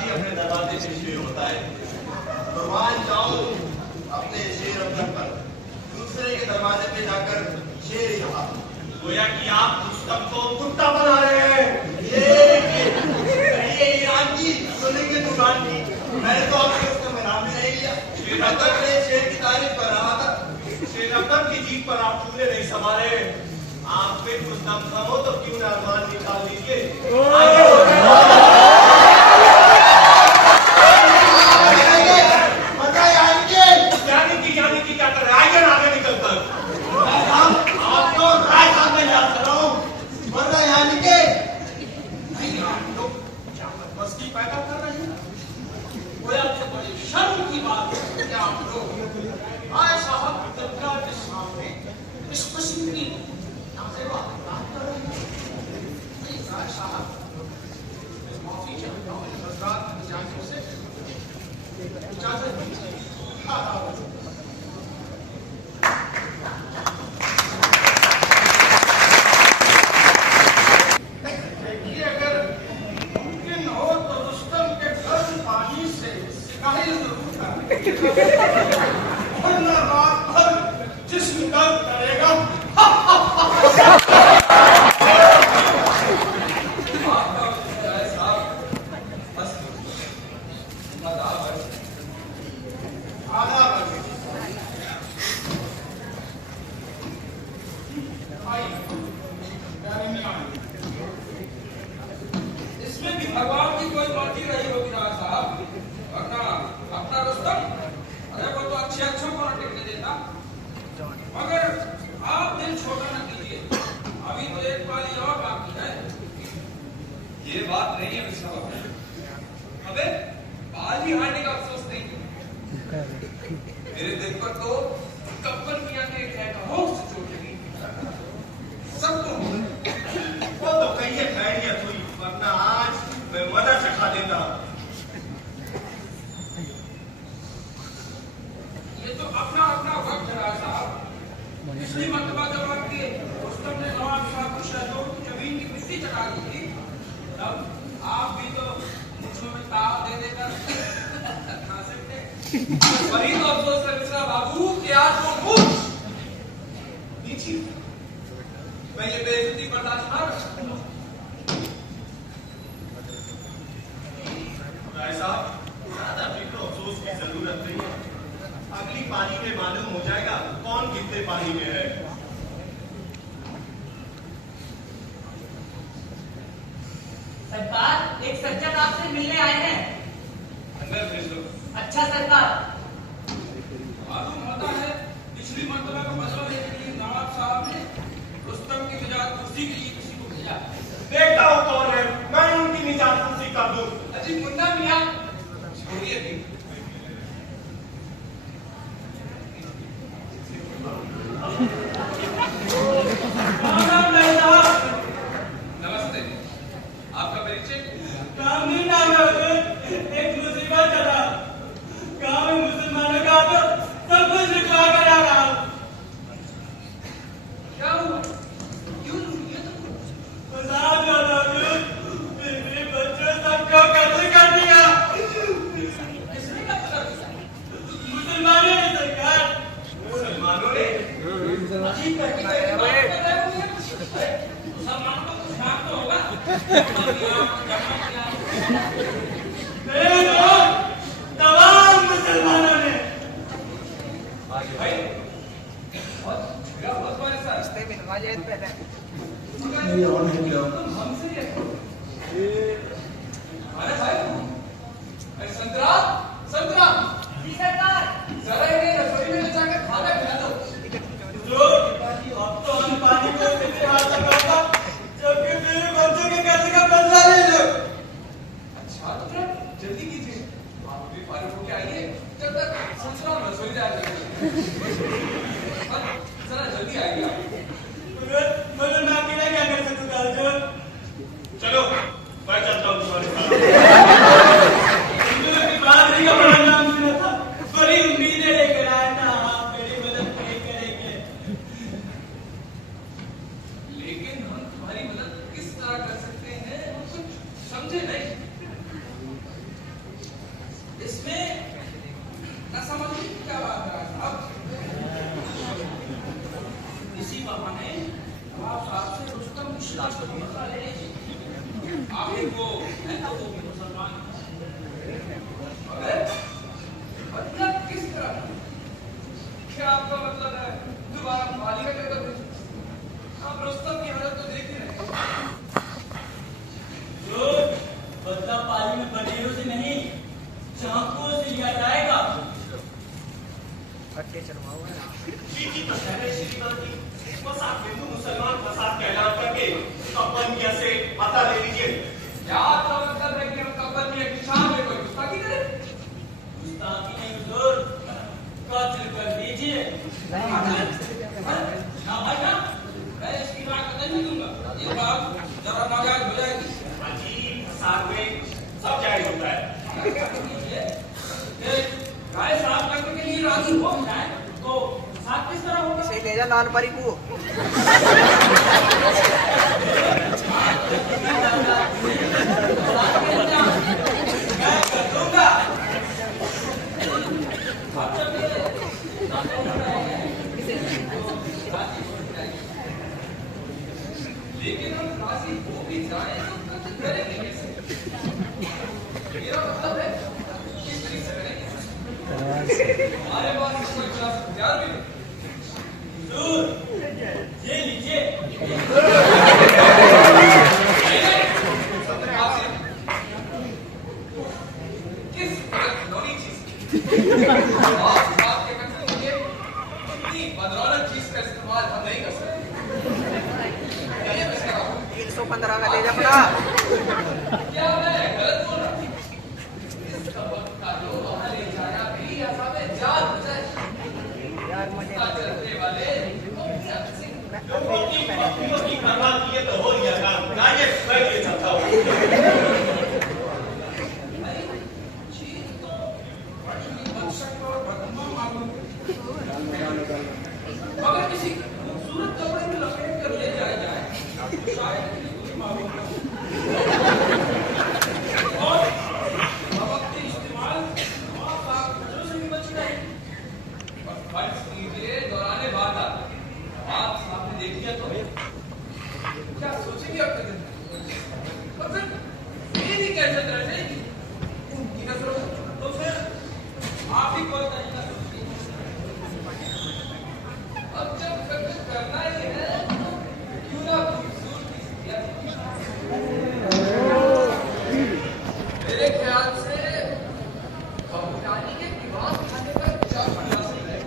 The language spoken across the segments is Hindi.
भी अपने दरवाजे से शेर होता है। कुर्बान जाऊं अपने शेर अब्दुल पर, दूसरे के दरवाजे पे जाकर शेर ही रहा। गोया कि आप रुस्तम को कुत्ता बना रहे हैं। ये ईरान की सुनेंगे दुकान की, मैंने तो आपके उसका नाम भी नहीं लिया। शेर अब्दुल ने शेर की तारीफ कर रहा था। शेर अब्दुल की जीत पर आप चूल्हे नहीं संभाले। आप पे कुछ दम कम हो तो क्यों ना अरमान निकाल दीजिए। तुम्हारे बहाने नवाब साहब से रुस्तम रिश्ता को मसला ले लीजिए। आखिर वो है तो वो भी मुसलमान, मगर मतलब किस तरह? क्या आपका मतलब है दोबारा पाली का चक्कर भेजो? आप रुस्तम की हालत तो देख ही रहे। जो बदला पाली में बटेरों से नहीं चाकुओं से लिया जाएगा। चीची तो शहर श्रीकांत की मसाक हिंदू मुसलमान फसाद का ऐलान करके कब्बनिया से पता ले लीजिए। क्या आपका मतलब है कि हम कब्बनिया की शान में कोई गुस्ताखी करें? गुस्ताखी नहीं हुजूर, कत्ल कर दीजिए। ना भाई ना, मैं इसकी बात कतई नहीं दूंगा। ये बात जरा नाजायज हो जाएगी। अजीब फसाद में सब जायज होता है। राय साहब करने के लिए राजी हो जाए तो साथ किस तरह होगा? इसे ले जा लाल परी को। मैं कर दूंगा। लेकिन हम राजी हो भी जाए तो कुछ करेंगे कैसे? मेरा मतलब है किस तरीके से करेंगे? हमारे पास कोई बड़ा हथियार भी नहीं। हुजूर ये लीजिए। किस खिलौनी चीज आपके कंट्री में इतनी बदौलत चीज का इस्तेमाल हम नहीं कर सकते। 315 का ले जा अपना। क्या मैं गलत बोल रहा हूँ? इस सबक का जो वहाँ ले जाना भी आसामे जान हो जाए। यार मुझे चलने वाले लोगों की परवाह किए तो हो गया काम। गाजे मैं ये चाहता हूँ। अगर किसी खूबसूरत कपड़े में लपेट कर ले जाया जाए तो शायद कोई मालूम और नमक के इस्तेमाल नवाब साहब खर्चों से भी बच रहे। और फर्ज कीजिए दौराने वारदात आप साहब ने देख लिया तो क्या सोचेंगे अपने दिन में? और फिर मेरी कैसे रह जाएगी उनकी नजरों में? तो फिर आप ही कोई तरीका सोचिए। अब जब तक करना ही है तो क्यों ना खूबसूरती से मेरे ख्याल से कबूतरानी के दीवार खाने का क्या मुनासिब है?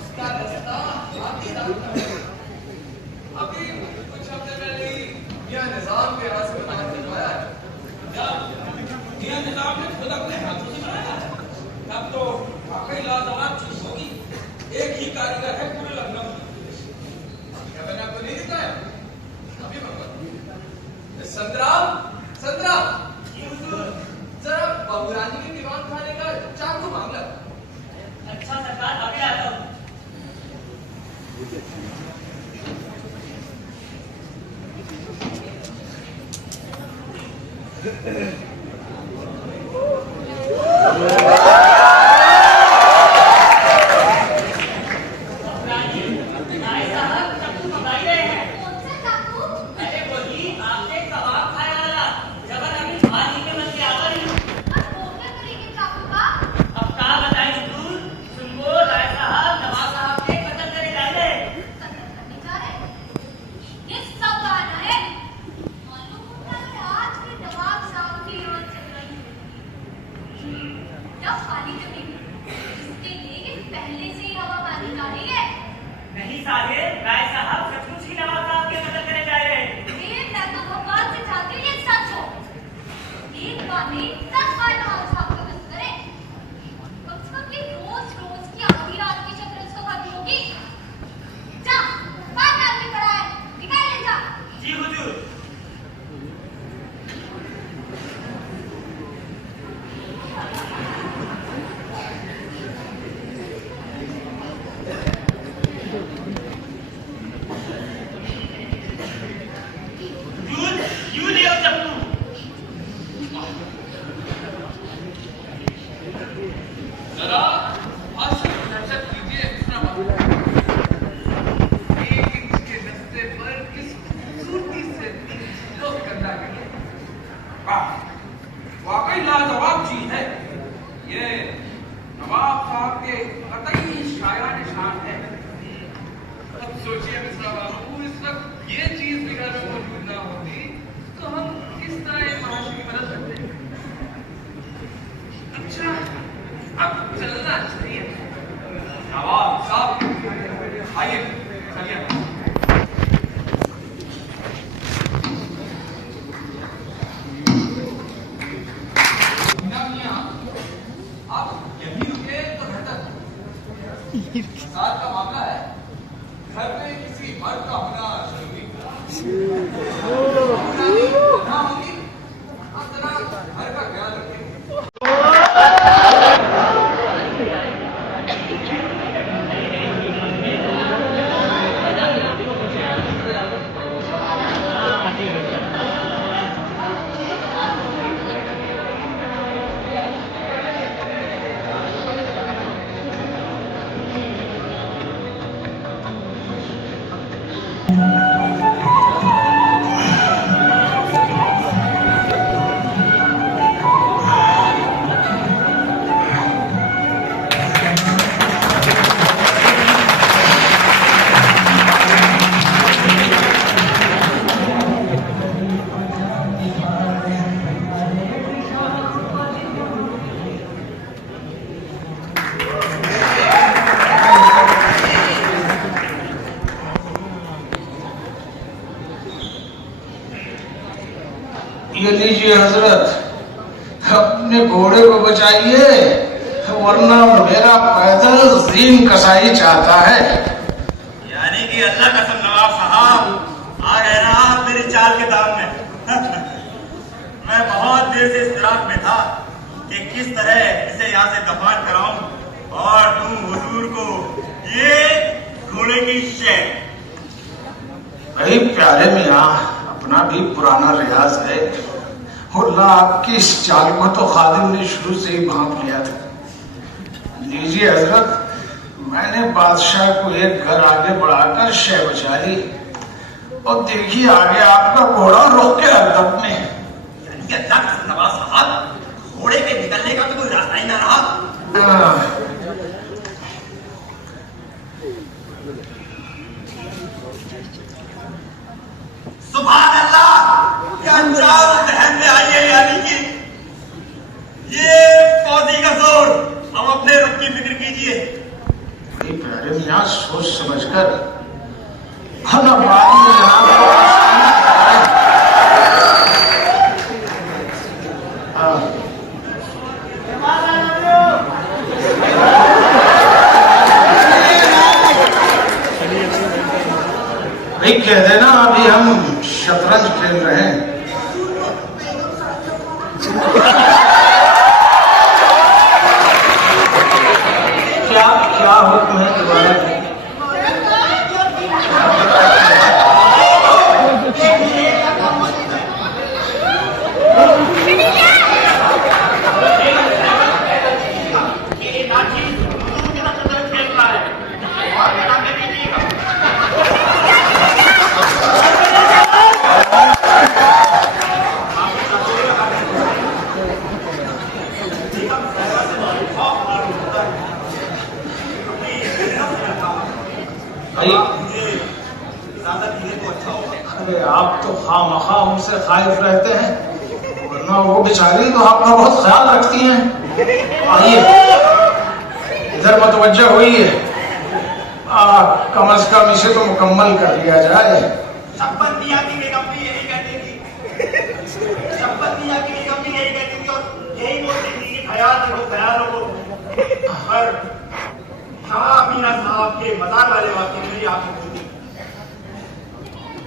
उसका रास्ता आधी रात तक है। अभी कुछ हफ्ते पहले ही यह निजाम के हाथ में बात करवाया है। जब यह निजाम ने खुद अपने हाथों से बनाया तब तो वाकई लाजवाब चीज होगी। एक ही कारीगर है पूरे लखनऊ में। क्या मैंने आपको नहीं दिखाया? अभी मैं संग्राम जरा बबुरानी के दीवान खाने का चाकू मांगला। अच्छा सरकार अभी आता हूँ। नहीं साहिब, राय साहब सचमुच ही नवाब साहब के मदद करने जा रहे हैं। मैं तो भगवान से चाहती हूँ ये सच हो। एक बार नहीं 10 बार नवाब साहब को मदद करें। कम से कम ये रोज की आधी रात की चक्कर तो खत्म होगी। जा, बाहर आदमी पड़ा है, निकाल ले जा। जी हुजूर। मिश्रा बाबू, इस वक्त ये चीज भी घर में मौजूद ना होती तो हम किस तरह एक महाशय की मदद करते? अच्छा, अब चलना चाहिए। नवाब साहब, आइए चलिए। आप यहीं रुके तो बेहतर। साथ का मामला है, घर में किसी मर्द का होना जरूरी ना होगी। आप जरा घर का ख्याल रखें। ये लीजिए हजरत, अपने घोड़े को बचाइए वरना मेरा पैदल जीन कसाई चाहता है। यानी कि अल्लाह कसम नवाब साहब, आ गए ना आप मेरी चाल के दाम में। मैं बहुत देर से इस्तराब में था कि किस तरह इसे यहाँ से दफन कराऊं और तुम हुजूर को ये घोड़े की शेर। भाई प्यारे मियाँ, अपना भी पुराना रियाज है। अल्लाह आपकी इस चाल को तो खादिम ने शुरू से ही भांप लिया था। लीजिए हजरत, मैंने बादशाह को एक घर आगे बढ़ाकर शह बचा ली और देखिए आगे आपका घोड़ा रोक के अदब में। यानी कि अल्लाह कसम नवाब साहब, घोड़े के निकलने का तो कोई रास्ता ही ना रहा। सुभान अल्लाह, क्या चाल जहन में आई है। यानी कि ये फौजी का जोर। हम अपने रुख की फिक्र कीजिए। भाई प्यारे मियाँ, सोच समझकर हम बाद में यहाँ भाई कह देना अभी हम शतरंज खेल रहे हैं। क्या क्या हुक्म है दोबारा? अरे आप तो खामखा उनसे खाइफ रहते हैं, वरना वो बेचारी तो आपका बहुत ख्याल रखती हैं। आइए इधर मतवज्जा हुई है, कम से कम इसे तो मुकम्मल कर लिया जाए। शपथ दिया कि बेगम भी यही कहती थी, शपथ दिया कि बेगम भी यही कहती थी और यही बोलती थी कि ख्याल रखो। पर मीना साहब के मजार वाले वाक्य में आपको बोलती,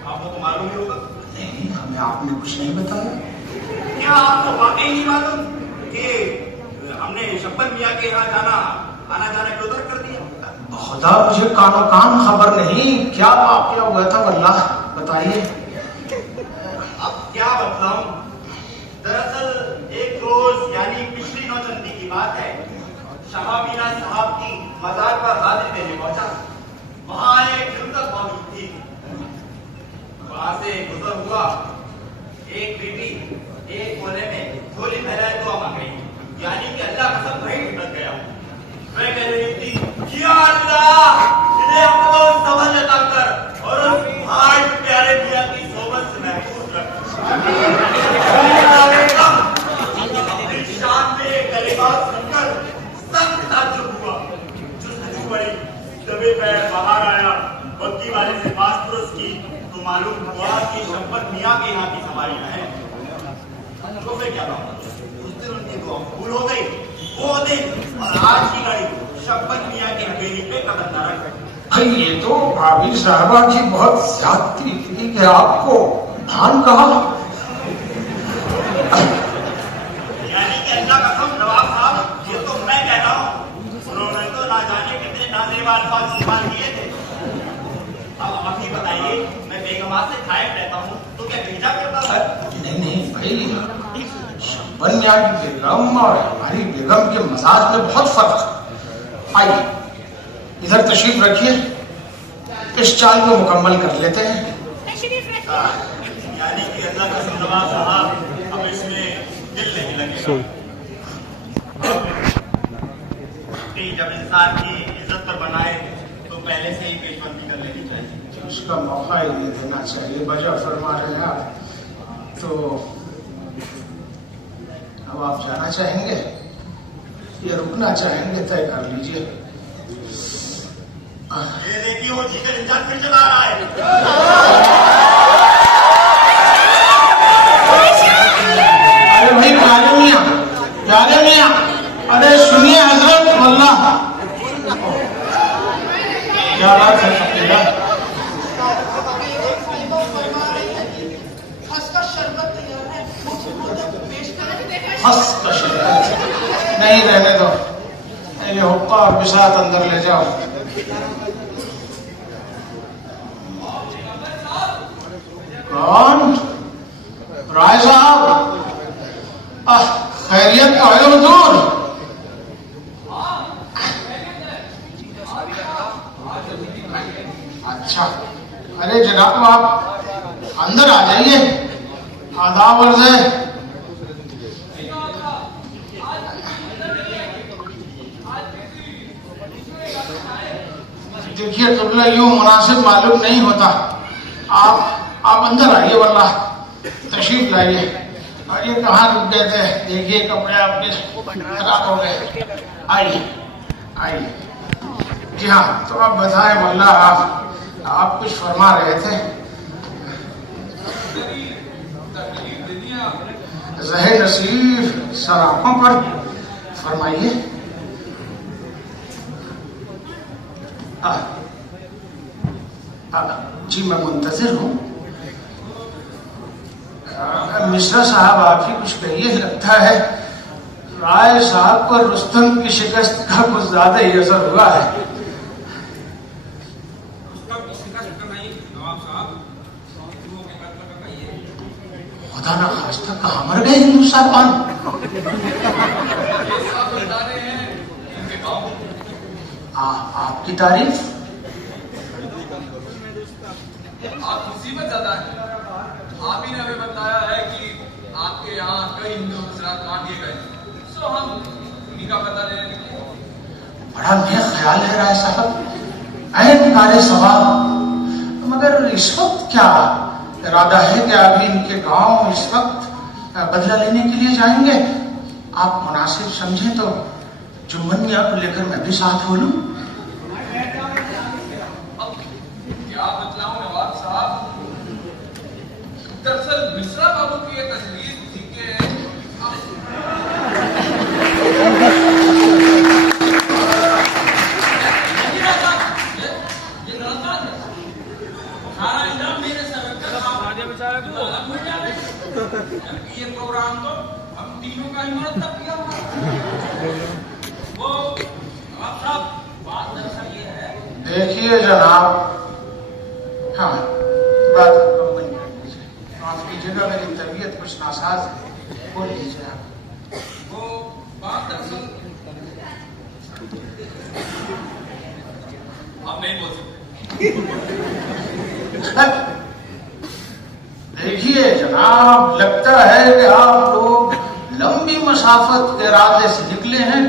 आपको तो मालूम ही होगा। नहीं, हमें आपने कुछ नहीं बताया। क्या आपको वाकई नहीं मालूम कि हमने शपथ मियाँ के यहाँ आना जाना क्यों तर्क कर दिया? खुदा, मुझे कानो कान खबर नहीं, क्या वाकया हुआ था वल्लाह, बताइए। अब क्या बतलाऊं? दरअसल एक रोज यानी पिछली नौचंदी की बात है, शहाबीना साहब की मजार पर हाजिर देने पहुंचा। वहां एक जुमत मौजूद थी। वहां से गुजर हुआ, एक बीबी एक कोने में झोली फैलाए दुआ मांग गई। यानी कि अल्लाह का सब वही भटक गया। मैं कह रही थी, या अल्लाह, इन्हें अक्ल और समझ अता कर और वाले से पास पुरुष की तो मालूम हुआ कि शब्बत मियाँ के यहाँ की सवारियां हैं। तो फिर क्या बात, उस दिन उनकी दुआ कबूल हो गई वो दिन, और आज की गाड़ी शब्बत मियाँ की हवेली पे कदम न रख। भाई ये तो भाभी साहबा की बहुत ज्यादती थी कि आपको भान कहा। यानी कि अल्लाह कसम नवाब साहब, ये तो मैं कह रहा हूँ, उन्होंने तो ना जाने कितने नाज़ेबान अल्फाज इस्तेमाल किए थे। अब आप ही बताइए, मैं बेगमा से खाए रहता हूँ तो क्या भेजा करता था? नहीं भाई, शब्बन मियाँ की बेगम और हमारी बेगम के मजाज में बहुत फर्क है। आइए इधर तशरीफ रखिए, इस चाल को मुकम्मल कर लेते हैं। यानी कि अल्लाह कसम नवाब साहब, अब इसमें दिल नहीं लगेगा। जब इंसान की इज्जत पर बनाए तो पहले से ही पेशबंदी कर लेनी चाहिए। उसका मौका ही नहीं देना चाहिए। वजह फरमा रहे हैं आप, तो अब आप जाना चाहेंगे या रुकना चाहेंगे, तय कर लीजिए। ये देखिए वो चिकन इंसान फिर चला रहा है। अरे भाई प्यारे मियाँ, अरे सुनिए हजरत, अल्लाह क्या बात है फकीरा? हंस का शरबत तैयार है, पेश करें। हंस का शरबत नहीं, रहने दो। ये हुक्का और बिसात अंदर ले जाओ। कौन? राय साहब, खैरियत तो है हुजूर? अच्छा, अरे जनाब आप अंदर आ जाइए, आदाब अर्ज़ है। देखिए तुमला यूं मुनासिब मालूम नहीं होता, आप अंदर आइए, वल्लाह तशरीफ लाइए। और ये कहाँ रुक गए थे? देखिए कपड़े आपके खराब हो गए। आइए। जी हाँ, तो आप बताएं वल्लाह, आप कुछ फरमा रहे थे। ज़हे नसीब सर आंखों पर, फरमाइए। जी मैं मुंतजिर हूँ। मिश्रा साहब आप ही कुछ कहिए, लगता है राय साहब पर रुस्तम की शिकस्त का कुछ ज्यादा ही असर हुआ है। खुदा ना खास्ता कहाँ मर गए हिंदू साहबान? आपकी तारीफ? आप मुसीबत ज्यादा है। आप ही ने हमें बताया है कि आपके यहाँ कई हिंदू हजरात मार दिए गए, सो हम उन्हीं का पता लेने निकले। बड़ा नेक ख्याल है राय साहब, ऐन कारे सवाब। मगर इस वक्त क्या इरादा है कि अभी इनके गांव इस वक्त बदला लेने के लिए जाएंगे? आप मुनासिब समझें तो जुम्मन मियाँ को लेकर मैं भी साथ हो लूं। क्या बतलाऊं नवाब साहब, दरअसल मिश्रा बाबू की ये तजवीज थी कि सारा इल्जाम मेरे सर पर, आप ये प्रोग्राम तो हम तीनों का ही मरतब किया हुआ। वो नवाब साहब, बात दरअसल ये है। देखिए जनाब, हाँ बात मुकम्मल कर लीजिए। माफ कीजिएगा, मेरी तबीयत कुछ नासाज है, बोल लीजिए आप। वो बात दरअसल आप नहीं बोल सकते। देखिए जनाब, लगता है कि आप लोग लंबी मसाफत के इरादे से निकले हैं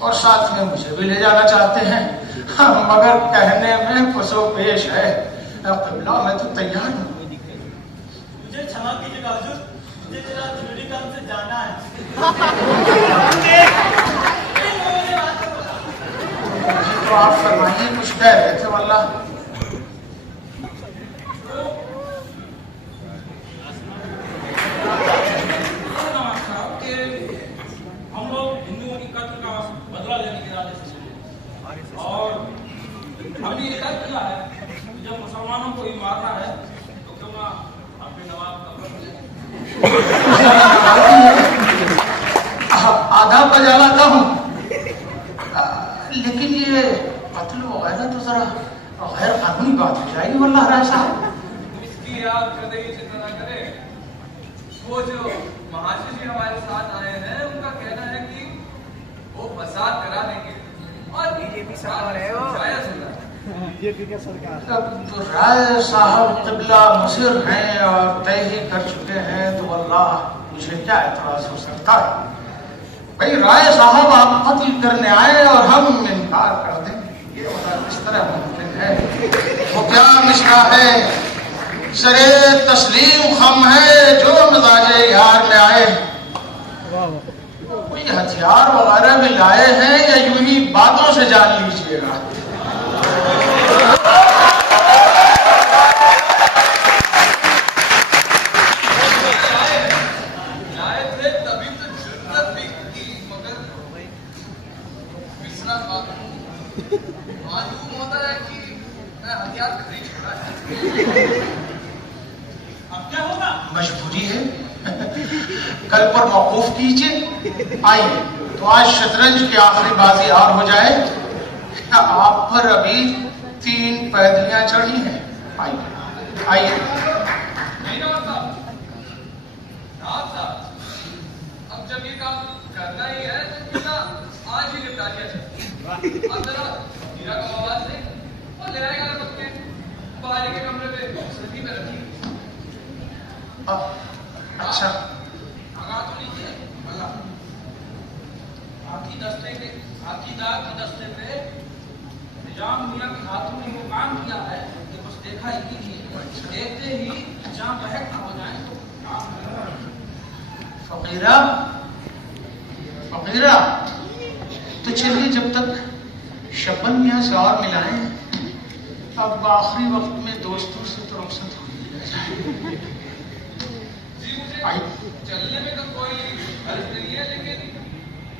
और साथ में मुझे भी ले जाना चाहते हैं। मगर कहने में पसो पेश है। क़िबला मैं तो तैयार हूँ। मुझे क्षमा कीजिएगा हुजूर, मुझे जरा जरूरी काम से जाना है। तो आप फरमाइए, कुछ कह रहे थे वल्लाह? मुसलमानों को ही मारना है तो क्यों ना अपने नवाब का आधा बजा लाता हूँ, लेकिन ये कत्ल वगैरह तो जरा गैर कानूनी बात हो जाएगी वल्लाह राय साहब। इसकी याद कदई चिंता न करे। वो जो महाशय जी हमारे साथ आए हैं उनका कहना है कि वो फसाद करा देंगे और बीजेपी सरकार है वो तो राय साहब क़िबला मुसिर हैं और तय ही कर चुके हैं, तो अल्लाह मुझे क्या एतराज हो सकता है। भाई राय साहब आप कत्ल करने आए और हम इनकार कर दें, ये किस तरह मुमकिन है। वो क्या मिसरा है, सरे तस्लीम खम है जो मिजाजे यार में आए। कोई हथियार वगैरह भी लाए हैं या यूं ही बातों से जान लीजिएगा। मजबूरी है कल पर मौकूफ कीजिए। आइए तो आज शतरंज की आखिरी बाजी और हो जाए। आप पर अभी 3 पैदलियां चढ़ी हैं। आइए आइए। नहीं ना साहब अब जब ये काम करना ही है तो क्यों ना आज ही निपटा दिया जाए। अब जरा हीरा का आवाज नहीं और ले आएगा ना पक्के बाहर के कमरे में सभी में रखी। अच्छा आगा तो लीजिए भला हाथी दस्ते पे निजाम मियां के हाथों ने वो काम किया है कि बस देखा ही नहीं, देखते ही जहां बहक ना हो जाए तो काम फकीरा फकीरा तो चलिए जब तक शबन मियां से और मिलाएं, अब आखिरी वक्त में दोस्तों से तो रुखसत हो ही जाए। चलने में तो कोई हर्ज नहीं है, लेकिन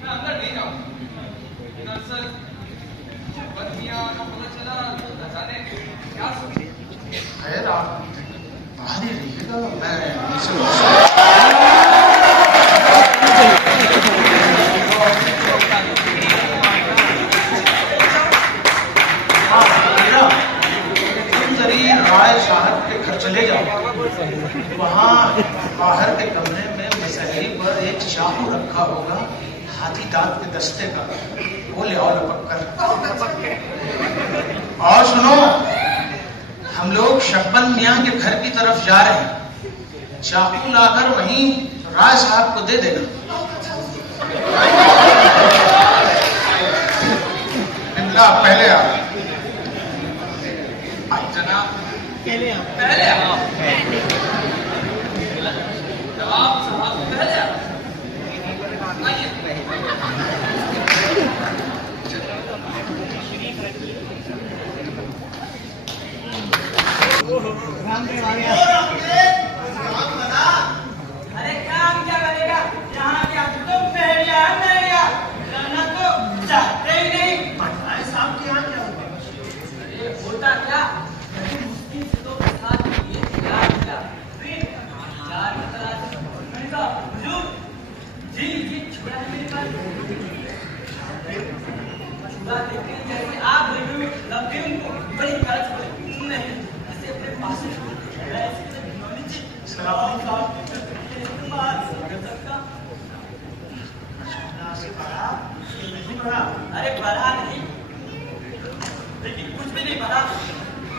मैं अंदर नहीं जाऊंगा। दरअसल बदमियां को पता चला तो जाने क्या सोचे। खैर आप बाहर ही रहिएगा, मैं राय साहब के घर चले जाओ। वहाँ बाहर के कमरे में मसहरी पर एक चाकू रखा होगा हाथी दांत के दस्ते का, वो ले आओ लपक कर। और सुनो, हम लोग शब्बन मियां के घर की तरफ जा रहे हैं। चाकू लाकर वहीं राय साहब को दे देना। पहले आ जनाब पहले आप जवाब साहब पहले आइए। अरे काम क्या करेगा यहाँ क्या तुम पहले आएगा रहना तो चाहते ही नहीं। साहब के यहाँ क्या हुआ? अरे होता क्या मुश्किल से तो साथ ये यार मिला फिर यार निकला मैंने कहा हुजूर जी जी छुड़ा है मेरे पास छुड़ा देखते हैं जैसे आप रिव्यू लगते हैं उनको बड़ी गलत नहीं ऐसे अपने पास ऐसे नीचे सलाम अरे बढ़ा नहीं लेकिन कुछ भी नहीं बढ़ा।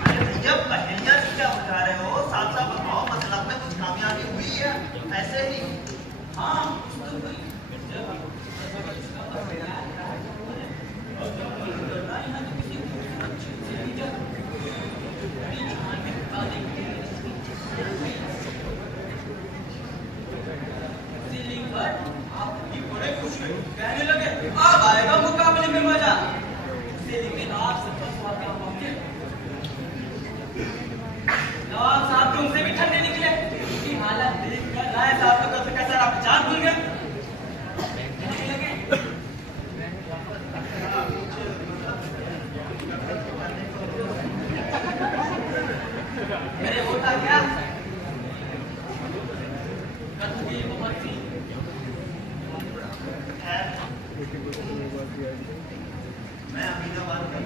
अरे भैया पहेलियां क्या बता रहे हो? साथ साथ बताओ, मतलब में कुछ कामयाबी हुई है? ऐसे ही हाँ कहने लगे अब आएगा मुकाबले में मजा, लेकिन आप सबका स्वागत पहुंचे। नवाब साहब तुमसे भी ठंडे निकले, उसकी हालत देखकर राय साहब को कैसा आप जान भूल गए। कहने लगे मेरे होता क्या कथनी बहुत सी मैं अमीनाबाद का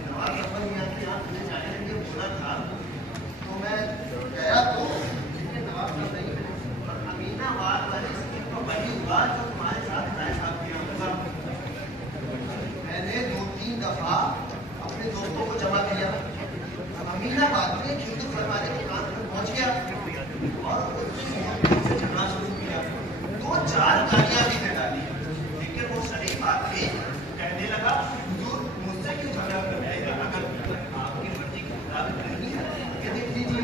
नवाब अकबर मियां के यहाँ मुझे जाने के लिए बोला था, तो मैं गया तो लेकिन नवाब साहब नहीं मिले। और अमीनाबाद वाली स्कीम तो वही हुआ जो तुम्हारे साथ राय साहब किया होगा। मैंने 2-3 दफा अपने दोस्तों को जमा किया, अमीनाबाद में हिंदू फरमाने के दुकान पर पहुंच गया और उससे झगड़ा शुरू किया। 2-4 गालियां भी दे डाली, लेकिन वो शरीफ आदमी कहने लगा हुजूर मुझसे क्यों झगड़ा कर रहे हैं, अगर आपकी मर्जी के मुताबिक नहीं है ये देख लीजिए।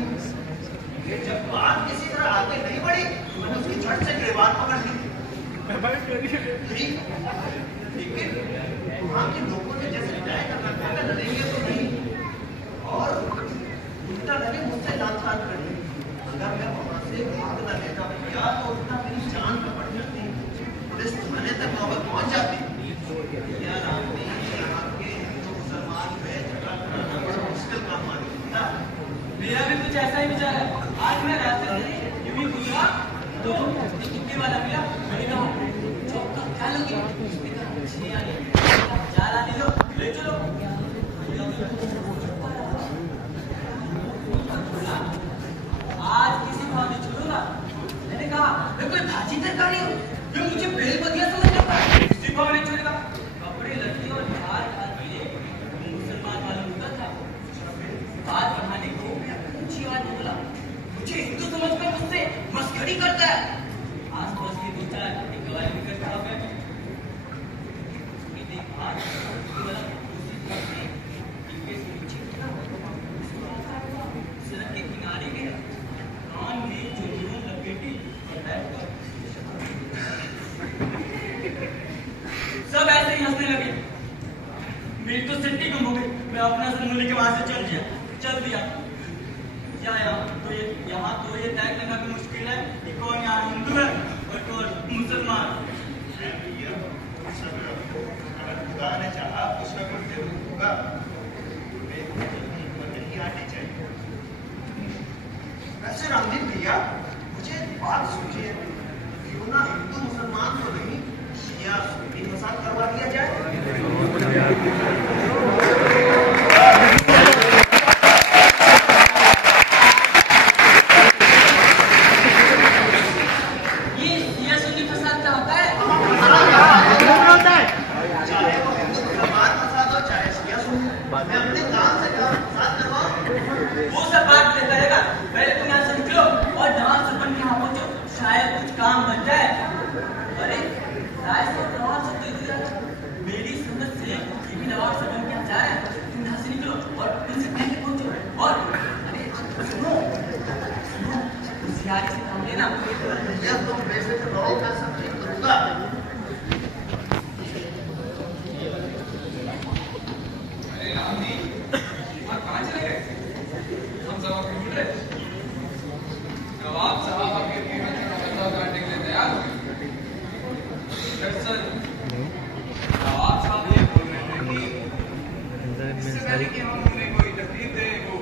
ये जब बात किसी तरह आगे नहीं बढ़ी तो मैंने उसकी झट से गिरबान पकड़ ली। लेकिन वहाँ के लोगों ने जैसे न्याय करना था, लड़ेंगे तो नहीं और उल्टा लगे मुझसे लांछन कर दी। अगर मैं वहाँ से भाग न लेता भैया तो उल्टा मेरी जान पर पड़ जाती, पुलिस थाने तक नौबत पहुँच जाती। यार आपने यहाँ के हिंदू मुसलमान में झगड़ा कराना बड़ा मुश्किल काम मालूम होता है। मेरा भी कुछ ऐसा ही विचार है। आज मैं रास्ते से यूं ही गुजरा तो कुत्ते वाला मिला। मैंने कहा चौका क्या लोगे? उसने कहा मछली आनी चार आने लो, ले चलो। आज किसी भाव नहीं छोड़ूंगा। मैंने कहा मैं कोई भाजी तरकारी हूँ जो मुझे बेल बदिया समझ लेता है, किसी भाव नहीं छोड़ेगा। कपड़े लड़की और हार हार मिले मुसलमान मालूम होता था। बात बढ़ाने को ऊंची आवाज में बोला मुझे हिंदू समझकर मुझसे मस्करी करता है। आस पास के 2-4 गवाही भी करता हो गए। सड़क के किनारे गया, कान में चुन्नियों लपेटी और बैठकर सब ऐसे ही हंसने लगे। मेरी तो सिट्टी गुम हो गई। मैं अपना सर लेके वहां से चल दिया। यहाँ तो ये तय करना भी मुश्किल है कि कौन यहाँ हिंदू है और कौन मुसलमान। खुदा ने चाहा कुछ न कुछ जरूर होगा, नहीं आनी चाहिए। वैसे रामदीप भैया मुझे बात सोचिए, क्यों ना हिंदू मुसलमान तो नहीं शिया सुन्नी मसाल करवा दिया जाए। ये शिया सुन्नी फसाद क्या होता है? चाहे वो हिंदू मुसलमान फसाद हो चाहे शिया सुन्नी, मैं अपने काम से काम फसाद करवाऊं। वो सब बात लेता रहेगा। पहले तुम यहाँ से निकलो और नवाब सरपंच के यहाँ पहुंचो, शायद कुछ काम बन जाए। अरे राय से नवाब सब दे दिया। मेरी समझ से ये भी नवाब सरपंच के यहाँ जा रहे हैं। तुम यहाँ से निकलो और उनसे पहले पहुंचो। और अरे सुनो होशियारी से काम लेना। भैया तुम बेफिक्र रहो, मैं सब ठीक करूंगा। अरे रामजी, आप कहाँ चले गए? हम सब आपके ढूंढ रहे। नवाब साहब आपके कीमत का बदला उतारने के लिए तैयार हो गए। दरअसल नवाब साहब ये बोल रहे थे कि इससे पहले कि हम उन्हें कोई तकलीफ दें, वो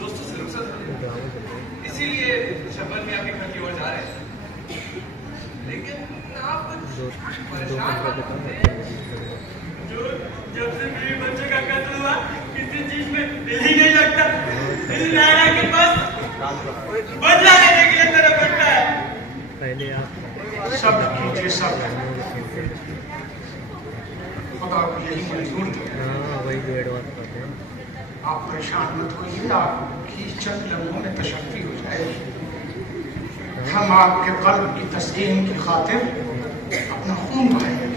दोस्तों से रुखसत हो जाए, इसीलिए शब्बन में आपके घर की ओर जा रहे हैं। लेकिन आप कुछ परेशान मत होइए। जो जब से मेरे बच्चे का कत्ल हुआ किसी चीज में दिल ही नहीं लगता। दिल नारा के पास बदला लेने के लिए तरफ पड़ता है। पहले आप सब कीजिए, सब खुदा को यही मंजूर थे। वही डेढ़ बात करते हैं। आप परेशान मत होइए, आपकी चंद लम्हों में तशक्की हो जाएगी। हम आपके कल्ब की तस्कीन की खातिर अपना खून बहाएंगे।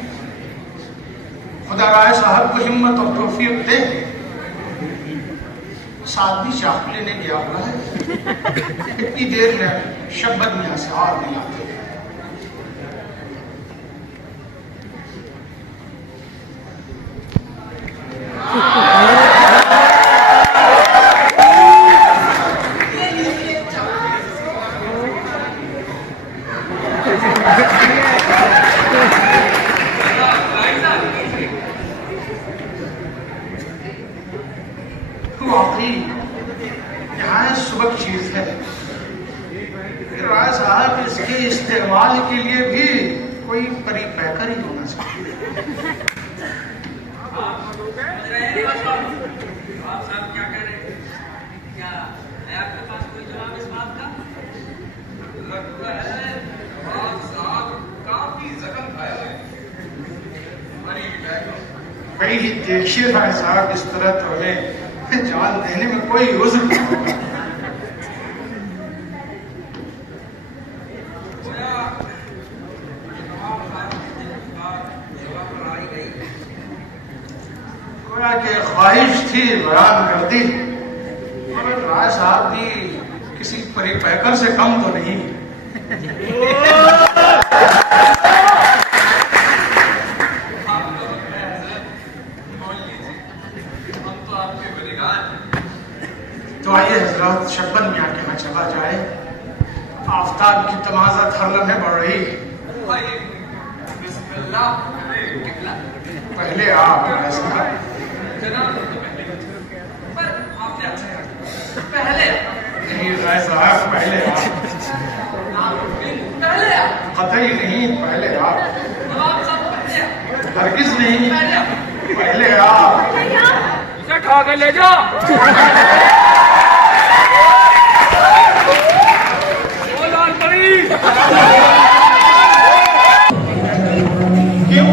खुदा राय साहब को हिम्मत और तौफीक दे। सादगी चाक लेने गया हुआ है, इतनी देर में शब्बत में से और नहीं आते। वाकई यहाँ मुस्बत चीज है। राय साहब, इसके इस्तेमाल के लिए भी कोई परिपैकर ही होना चाहिए। आप साहब क्या कह रहे हैं? क्या है आपके पास कोई जवाब इस बात का? लगता है आप साहब काफी जख्म खाए हुए हैं। भाई देखिए राय साहब, इस तरह तो हमें जान देने में कोई उज़्र नहीं होगा। गोया कि ख्वाहिश थी बयान कर दी, मगर राय साहब भी किसी परिपैकर से कम तो नहीं। तो आइए हजरत, शब्बन मियाँ के यहाँ चला जाए। आफताब की तमाज़त हर लम्हे बढ़ रही है। बिस्मिल्लाह पहले आप राय साहब। जनाब, पर आपने अच्छा कहा। पहले नहीं राय साहब, पहले आप। पहले कतई नहीं, पहले आप। आप सब पहले हरगिज नहीं, पहले पहले आप। इसे खा के ले जाओ। वो लाल परी। क्यों?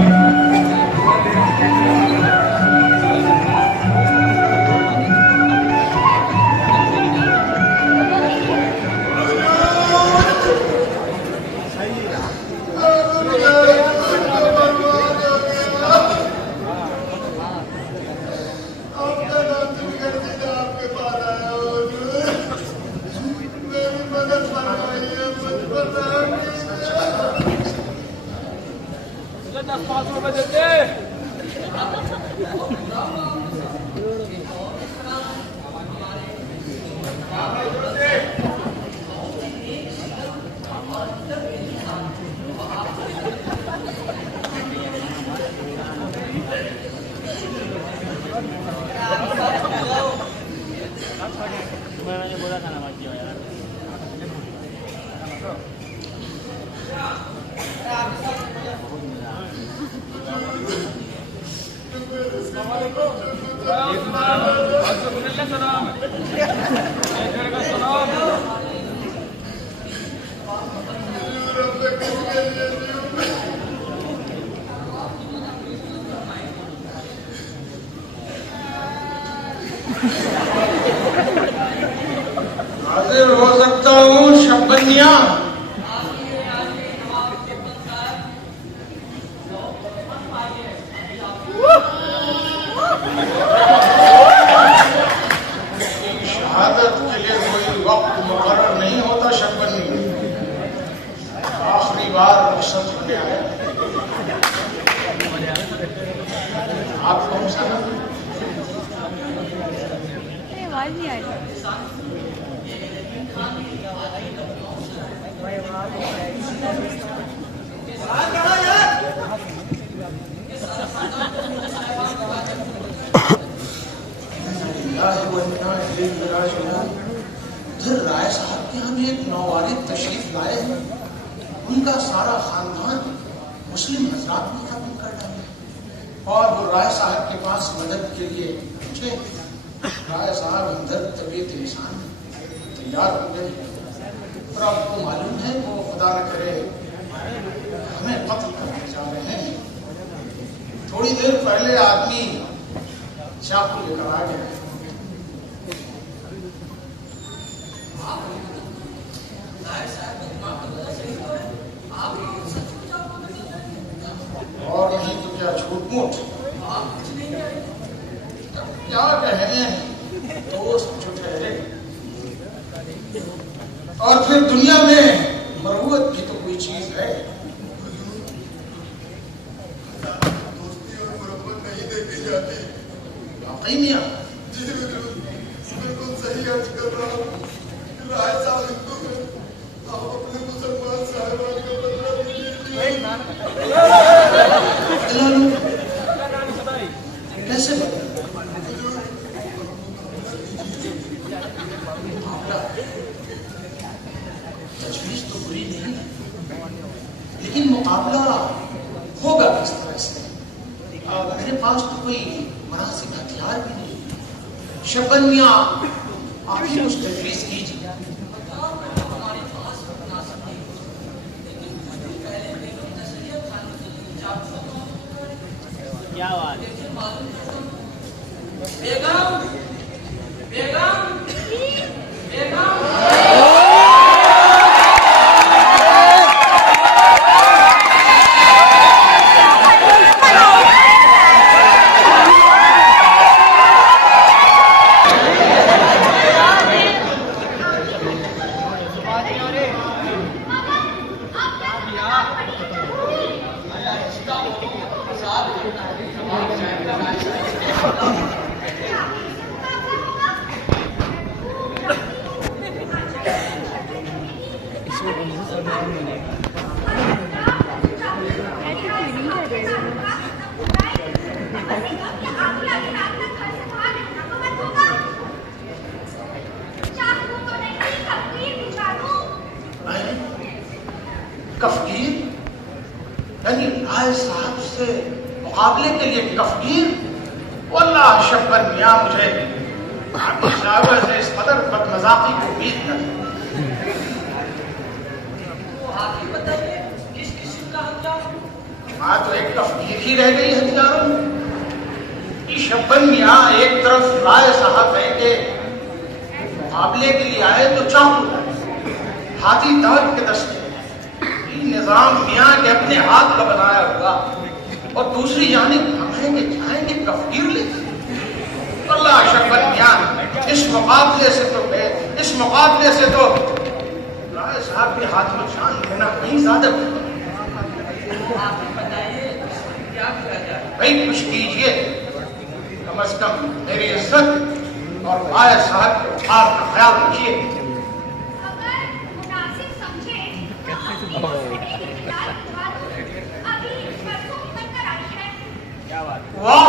इसे 10-5 रुपए देते। हाजिर हो सकता हूँ शब्बन मियाँ। शहादत के लिए कोई वक्त मुकर्रर नहीं होता शब्बन मियाँ। आखिरी बार रुखसत होने आया। आप कौन सा आवाज नहीं आई। राय साहब के यहाँ भी एक नौवारिद तशरीफ लाए हैं। उनका सारा खानदान मुस्लिम हजरात ने खत्म कर डाले और वो राय साहब के पास मदद के लिए पहुंचे। राय साहब अंदर तबीयत इंसान तैयार हो गए और आपको मालूम है वो खुदा न करे हमें कत्ल करने जा रहे हैं। थोड़ी देर पहले आदमी चाकू लेकर आ गया। और नहीं तो क्या झूठ मूठ क्या कहें, दोस्त जो ठहरे। और फिर दुनिया में मरवत भी तो कोई चीज है। दोस्ती और मुरब्बत नहीं देखी जाती। वाकई मियाँ जी बिल्कुल सही अर्ज कर रहा हूँ। राय साहब हिंदू में, आप अपने मुसलमान साहिबान का बदला लीजिए। कैसे बदल लेकिन मुकाबला होगा किस तरह से? मेरे पास तो कोई मुनासिब हथियार भी नहीं। शब्बन मियां, आप ही मुझ तजवीज़ कीजिए। हमारे पास मुनासिब नहीं, लेकिन पहले बेगम तसलिया खान क्या बात है? बेगम बेगम बेगम कफगीर यानी राय साहब से मुकाबले के लिए कफगीर? वल्लाह शब्बन मियां, मुझे आपके शायरे से इस कदर बदमजाकी की उम्मीद न थी। आप ही बताइए किस किस्म का हथियार? हाँ, तो एक कफगीर ही रह गई हथियारों में। शब्बन मियां एक तरफ राय साहब है कि मुकाबले के लिए आए तो चाकू लाए, हाथी दांत के दस्ते, निजाम मियां के अपने हाथ का बनाया हुआ, और दूसरी जानिब हम जाएंगे कफगीर लेकर। अल्लाह शब्बन मियां, इस मुकाबले से तो राय साहब के हाथ में जान देना कहीं ज्यादा। आप ही बताइए क्या किया जाए? भाई कुछ कीजिए, कम से कम मेरी इज्जत और राय साहब के उखाड़ का ख्याल रखिए। अगर मुनासिब समझे तो एक इख्तियार उठा दो। अभी परसों ही बनकर आई है। क्या बात है? वाह,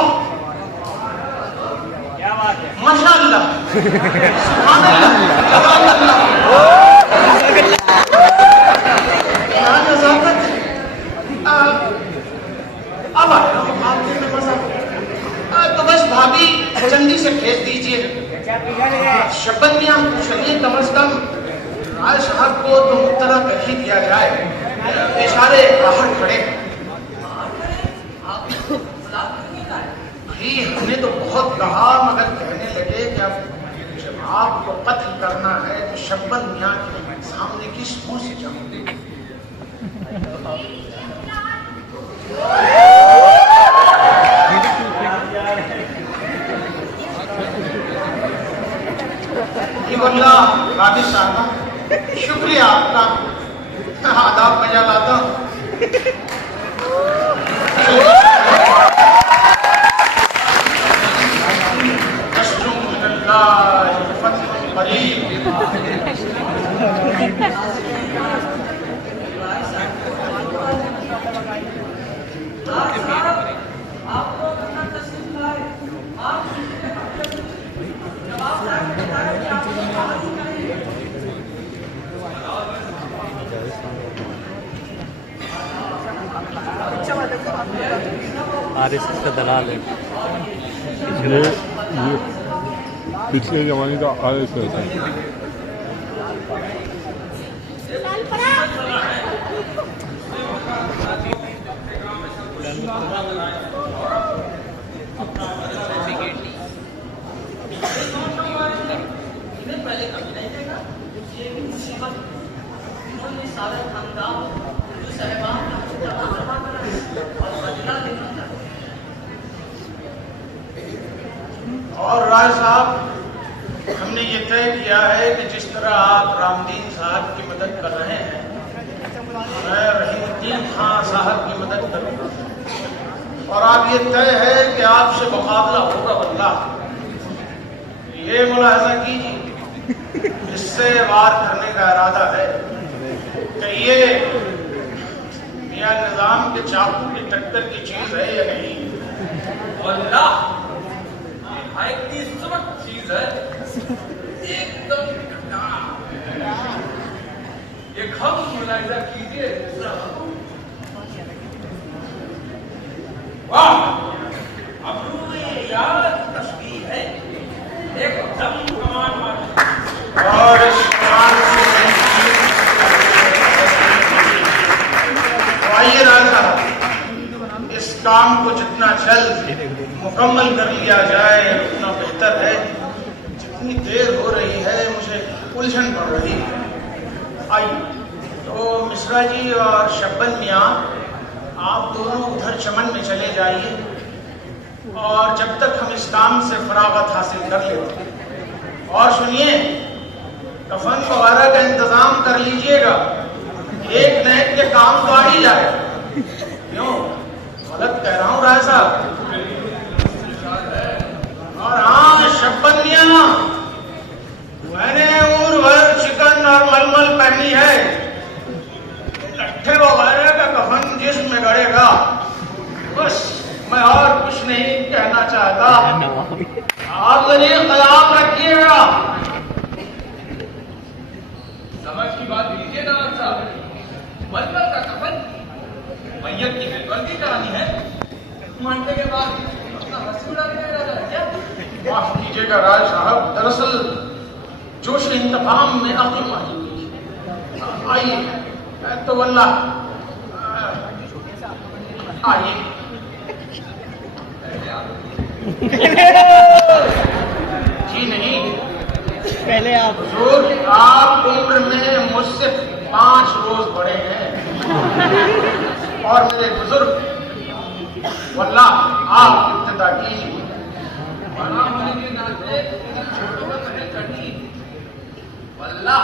क्या बात है? माशाअल्लाह, सुभान अल्लाह, तबारक क्या नज़ाकत। अब आया मुकाबले में मजा। तो बस भाभी जल्दी से भेज दीजिए। शब्बन मियां, चलिए कम से कम राय साहब को तो मुत्तला कर ही दिया जाए। बेचारे बाहर खड़े। आप बुला कर नहीं लाए? भाई हमने तो बहुत कहा, मगर कहने लगे कि अब जब आपको कत्ल करना है तो शब्बन मियां के सामने किस मुंह से जाओगे? भाभी साहब, शुक्रिया आपका, आदाब बजा लाता हूँ। आपको अपना तस्लीम लाए, आप जवाब बताया कि आपको कहाँ से चाहिए? आरएसएस का दलाल है। ये पिछले जमाने का आरएसएस है। इन्हें पहले कभी नहीं देखा। ये भी मुसीबत। इन्होंने सारा खानदान जो साहिबान का तबाह बर्बाद कराया और बदला लेना चाहते। और राय साहब, हमने ये तय किया है कि जिस तरह आप रामदीन साहब की मदद कर रहे हैं, मैं रहीमुद्दीन खान साहब की मदद करूंगा। और आप ये तय है कि आपसे मुकाबला होगा। वल्लाह ये मुलाहजा कीजिए, इससे वार करने का इरादा है कि ये मियां निजाम के चाकू की टक्कर की चीज है या नहीं। वल्लाह भाई की सबक चीज है, एकदम ठंडा। एक हम मुलाहिजा कीजिए, दूसरा वाह, अबरूए याद तस्वीर है, एकदम कमाल वाली। और इस काम से तो आइए राज साहब, इस काम को जितना जल्द मुकम्मल कर लिया जाए उतना बेहतर है। जितनी देर हो रही है मुझे उलझन पड़ रही है। आइए तो मिश्रा जी और शब्बन मियाँ, आप दोनों उधर चमन में चले जाइए और जब तक हम इस काम से फरागत हासिल कर लेते हैं। और सुनिए, कफन वगैरह का इंतजाम कर लीजिएगा, एक न एक के काम तो आ ही जाए। क्यों गलत कह रहा हूँ राय साहब? और हाँ शब्बन मियाँ, मैंने ऊर भर चिकन और मलमल पहनी है। लट्ठे वगैरह का कफन जिस्म में गड़ेगा। बस मैं और कुछ नहीं कहना चाहता। आप मेरे ख्याल रखिएगा। समझ की बात लीजिए नवाब साहब, मलमल का कफन मैयत की बेदर्दी करानी है, मरने के बाद अपना हंसी उड़ाने का इरादा है क्या? माफ कीजिएगा राज साहब, दरअसल जोश इंतकाम में अक्ल मारी हुई है। आइए तो वल्लाह आइए। जी नहीं, पहले आप हुजूर, आप उम्र में मुझसे 5 रोज बड़े हैं और मेरे बुजुर्ग। वल्लाह आप इब्तिदा कीजिए। बड़ा होने के नाते छोटों का कहे चढ़ी, वल्लाह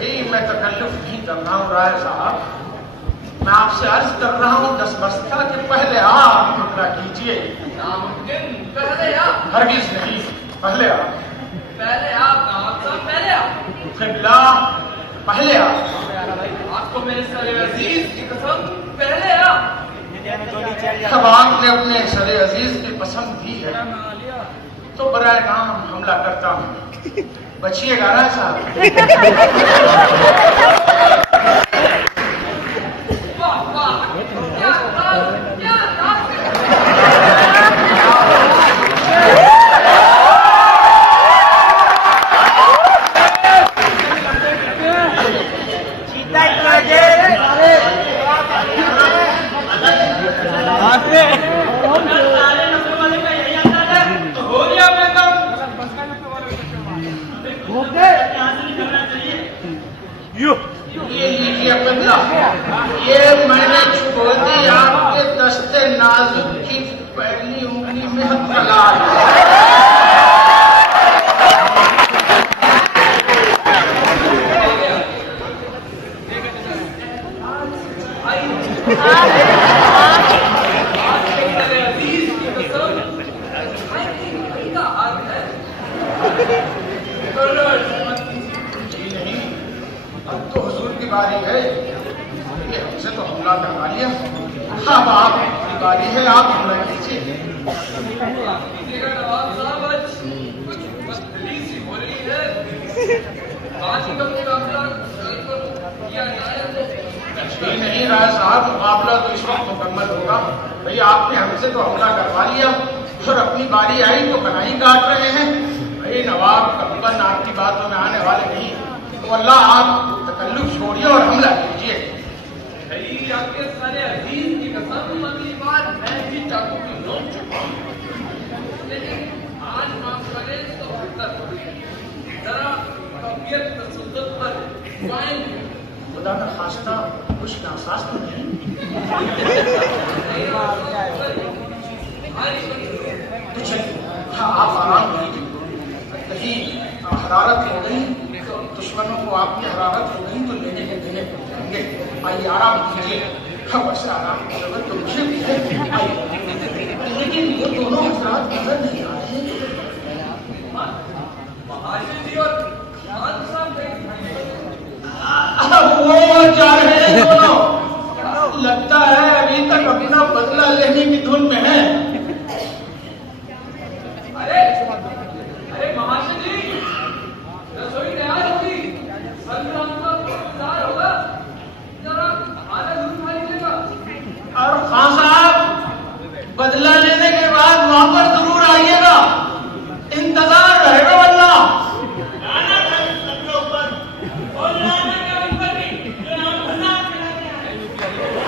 यही मैं तकल्लुफ नहीं कर रहा हूँ राय साहब, मैं आपसे अर्ज कर रहा हूँ 10 बस्ता के पहले आप हमला कीजिए। नामुमकिन, पहले आप, हरगिज नहीं, पहले आप। पहले आप नवाब साहब, पहले आप। क़िबला, पहले आप। आपको मेरे सरे अजीज की कसम, पहले आप। अब आपने अपने सरे अजीज की पसंद दी है तो बराए नाम हमला करता हूँ। बचिएगा राय साहब। वाह वाह, क्या बात, क्या बात। ये लीजिए बदला, ये मैंने छुपो दी आपके दस्ते नाजुक की पहली उंगली में कला। अब तो हुजूर की बारी है, ये हमसे तो हमला करवा लिया, अब आपकी बारी है, आप हमला कीजिए। नवाब साहब, आज कुछ बदतमीजी सी हो रही है। आज का मुकाबला कल को किया जाए तो जी नहीं राय साहब, मुकाबला तो इस वक्त मुकम्मल होगा। भैया आपने हमसे तो हमला करवा लिया और अपनी बारी आई तो कनाई काट रहे हैं। भाई नवाब कब्बन आपकी बातों में आने वाले नहीं, तो अल्लाह आप तकल्लुफ छोड़िए और हमला कीजिए। भाई आपके सारे अजीज की कसम, अगली बार मैं भी चाकू की नोक चुकाऊं, लेकिन आज माफ करें तो बेहतर जरा तबीयत तसद्दुक पर कायम खुदा का खास्ता कुछ नासाज तो नहीं। तो चलिए, हाँ आप आराम कीजिए। कहीं हरारत हो गई तो दुश्मनों को आपकी हरारत हो गई तो लेने के देने पड़ेंगे। आइए आराम कीजिए। हाँ वैसे आराम की जरूरत तो मुझे भी है। आइए, लेकिन वो दोनों हजरात नजर नहीं आ रहे। महाशिव जी और खान साहब कहीं वो जा रहे हैं दोनों। लगता है अभी तक अपना बदला लेने की धुन में है। अरे अरे महाशिव जी, रसोई तैयार होगी, संग्राम का इंतजार होगा, जरा खाना जरूर खा लीजिएगा। है